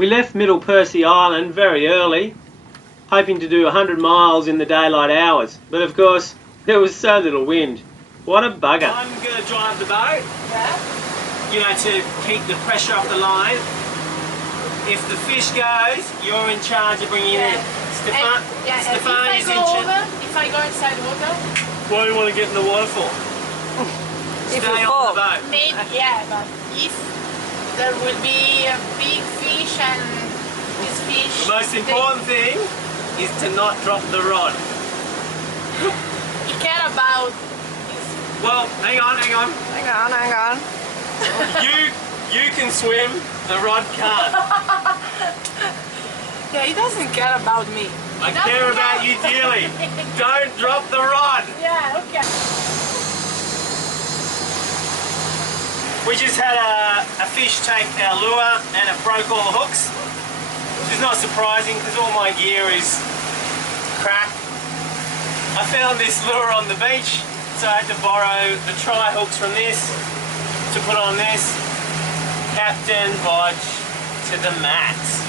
We left Middle Percy Island very early, hoping to do 100 miles in the daylight hours, but of course there was so little wind. What a bugger. I'm going to drive the boat, you know, to keep the pressure off the line. If the fish goes, you're in charge of bringing it in. Stefania's in charge. If I go inside the water? What do you want to get in the water for? Stay on the boat. Maybe, yeah, but if there will be a big fish and this fish... The most important thing is to not drop the rod. You care about this. Well, hang on. You can swim, the rod can't. Yeah, he doesn't care about me. I care about you dearly. Don't drop the rod. Yeah, okay. We just had a fish take our lure and it broke all the hooks, which is not surprising because all my gear is crap. I found this lure on the beach, so I had to borrow the tri hooks from this to put on this. Captain Bodge to the max.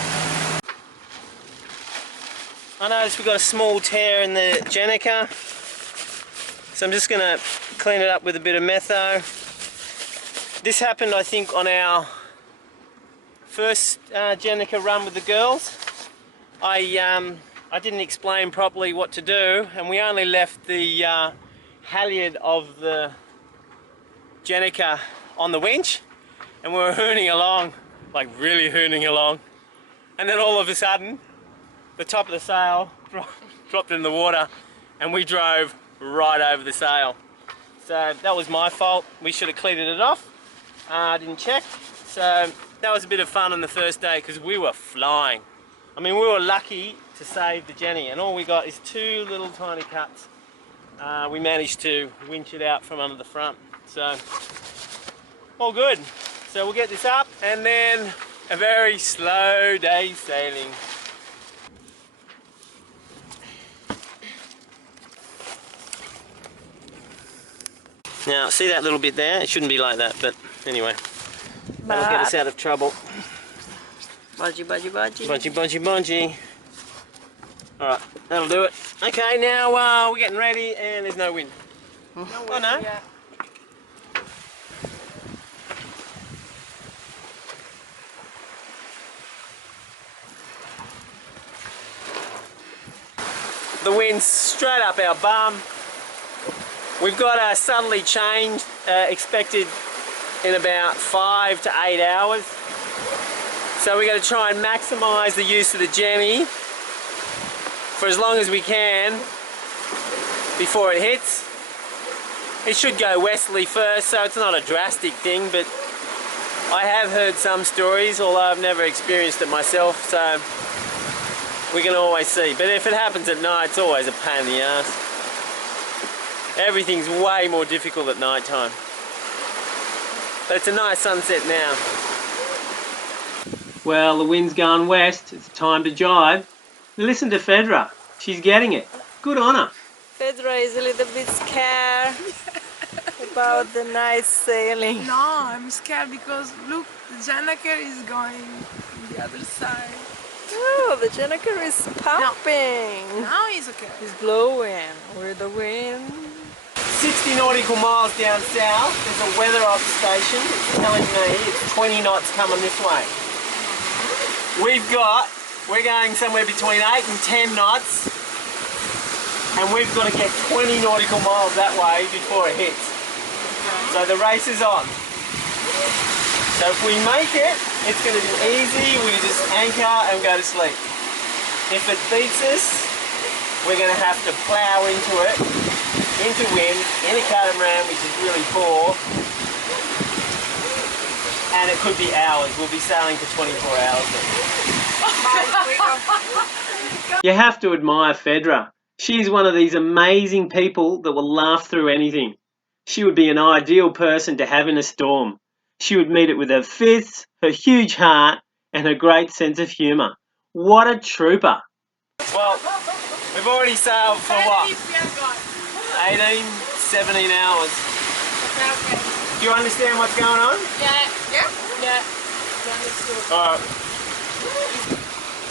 I noticed we got a small tear in the Jenica, so I'm just going to clean it up with a bit of metho. This happened, I think, on our first Jenica run with the girls. I didn't explain properly what to do, and we only left the halyard of the Jenica on the winch, and we were hooning along, like really hooning along, and then all of a sudden the top of the sail dropped in the water and we drove right over the sail. So that was my fault. We should have cleaned it off. I didn't check, so that was a bit of fun on the first day because we were flying. I mean, we were lucky to save the Jenny, and all we got is 2 little tiny cuts. We managed to winch it out from under the front, so all good. So we'll get this up and then a very slow day sailing. Now, see that little bit there? It shouldn't be like that, but anyway, that'll get us out of trouble. Budgie, budgie, budgie. Budgie, budgie, budgie. Alright, that'll do it. Okay, now we're getting ready and there's no wind. No Oh wind, no? yeah. The wind's straight up our bum. We've got a southerly change expected in about 5 to 8 hours. So we're going to try and maximise the use of the Jenny for as long as we can before it hits. It should go westerly first, so it's not a drastic thing, but I have heard some stories, although I've never experienced it myself, so we can always see. But if it happens at night, it's always a pain in the ass. Everything's way more difficult at night time. But it's a nice sunset now. Well, the wind's gone west. It's time to jibe. Listen to Fedra. She's getting it. Good on her. Fedra is a little bit scared about the night sailing. No, I'm scared because look, the Jenica is going on the other side. Oh, the Jenica is pumping. Now he's okay. It's blowing with the wind. 60 nautical miles down south, there's a weather observation. It's telling me it's 20 knots coming this way. We're going somewhere between 8 and 10 knots, and we've got to get 20 nautical miles that way before it hits. So the race is on. So if we make it, it's going to be easy. We just anchor and go to sleep. If it beats us, we're going to have to plough into it, into wind, in a catamaran, which is really poor. And it could be hours. We'll be sailing for 24 hours. You have to admire Fedra. She's one of these amazing people that will laugh through anything. She would be an ideal person to have in a storm. She would meet it with her fists, her huge heart, and her great sense of humour. What a trooper. Well, we've already sailed for what? 18, 17 hours. Okay. Do you understand what's going on? Yeah. Understood. Alright.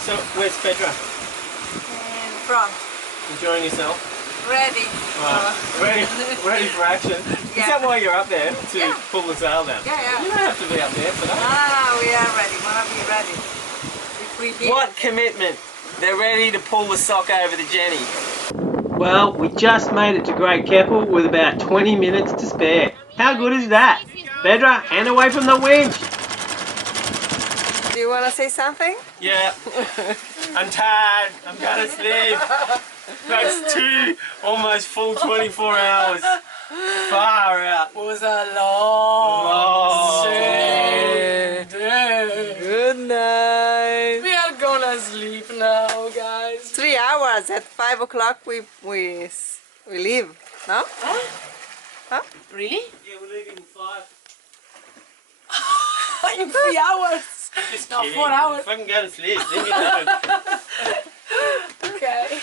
So, where's Fedra? In front. Enjoying yourself? Ready. Ready for action. Is that why you're up there? To pull the sail down? Yeah. You don't have to be up there today. No, we are ready. Wanna be ready. If we did. What commitment? They're ready to pull the sock over the Jenny. Well, we just made it to Great Keppel with about 20 minutes to spare. How good is that? Fedra, hand away from the winch. Do you wanna say something? Yeah. I'm tired. I'm gonna sleep. That's almost full 24 hours. Far out. It was a long day. Good night. We are gonna sleep now, guys. 3 hours. At 5 o'clock we leave. No? Really? Yeah, we're leaving in 5. In 3 hours. Just No, kidding. 4 hours. If I can go to sleep, leave me alone. Okay.